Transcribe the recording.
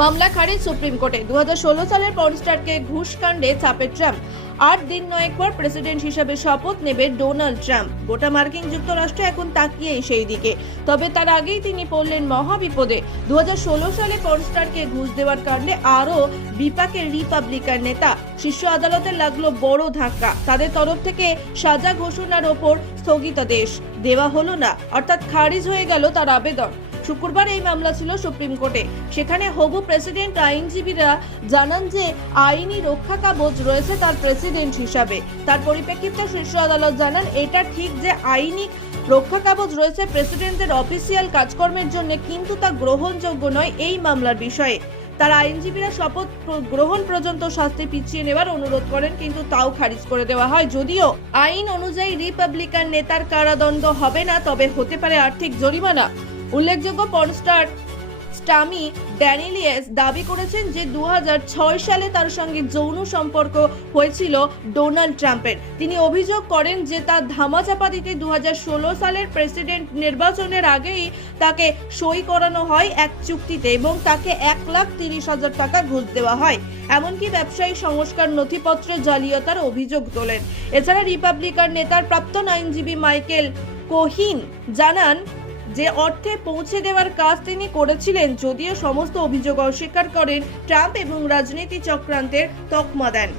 মামলা খারিজ সুপ্রিম কোর্টে। দু হাজার ষোলো সালের পর্নস্টারকে ঘুষ কাণ্ডে চাপে ট্রাম্প। আট দিন নয়েক পর প্রেসিডেন্ট হিসেবে শপথ নেবে ডোনাল্ড ট্রাম্প। গোটা মার্কিন যুক্তরাষ্ট্র এখন তাকিয়েই সেই দিকে। তবে তার আগেই তিনি পড়লেন মহাবিপদে। দু সালে পর্নস্টারকে ঘুষ দেওয়ার কারণে আরও বিপাকের রিপাবলিকান নেতা। শীর্ষ আদালতে লাগল বড় ধাক্কা। তাদের তরফ থেকে সাজা ঘোষণার ওপর স্থগিতাদেশ দেওয়া হলো না। অর্থাৎ খারিজ হয়ে গেল তার আবেদন। শুক্রবার এই মামলা ছিল সুপ্রিম কোর্টে। সেখানে হবু প্রেসিডেন্ট, আইনজীবীরা জানান যে আইনি রক্ষা কাবজ রয়েছে তার প্রেসিডেন্ট হিসাবে। তার পরিপ্রেক্ষিতে শীর্ষ আদালত জানান, এটা ঠিক যে আইনি রক্ষা কাবজ রয়েছে প্রেসিডেন্টের অফিসিয়াল কাজকর্মের জন্য, কিন্তু তা গ্রহণযোগ্য নয় এই মামলার বিষয়ে। তার আইনজীবীরা শপথ গ্রহণ পর্যন্ত শাস্তি পিছিয়ে নেওয়ার অনুরোধ করেন, কিন্তু তাও খারিজ করে দেওয়া হয়। যদিও আইন অনুযায়ী রিপাবলিকান নেতার কারাদণ্ড হবে না, তবে হতে পারে আর্থিক জরিমানা। উল্লেখযোগ্য পর্নস্টার স্টামি ড্যানিলিয়াস দাবি করেছেন যে দু হাজার ছয় সালে তার সঙ্গে যৌন সম্পর্ক হয়েছিল ডোনাল্ড ট্রাম্পের। তিনি অভিযোগ করেন যে তার ধামাচাপা দিতে দু হাজার ষোলো সালের প্রেসিডেন্ট নির্বাচনের আগেই তাকে সই করানো হয় এক চুক্তিতে এবং তাকে এক লাখ তিরিশ হাজার টাকা ঘুষ দেওয়া হয়। এমনকি ব্যবসায়ী সংস্কার নথিপত্রে জালিয়াতার অভিযোগ তোলেন। এছাড়া রিপাবলিকান নেতার প্রাক্তন আইনজীবী মাইকেল কোহিন জানান যে অর্থে পৌঁছে দেওয়ার কাজ তিনি করেছিলেন, যদিও সমস্ত অভিযোগ অস্বীকার করেন ট্রাম্প এবং রাজনীতি চক্রান্তের তকমা দেন।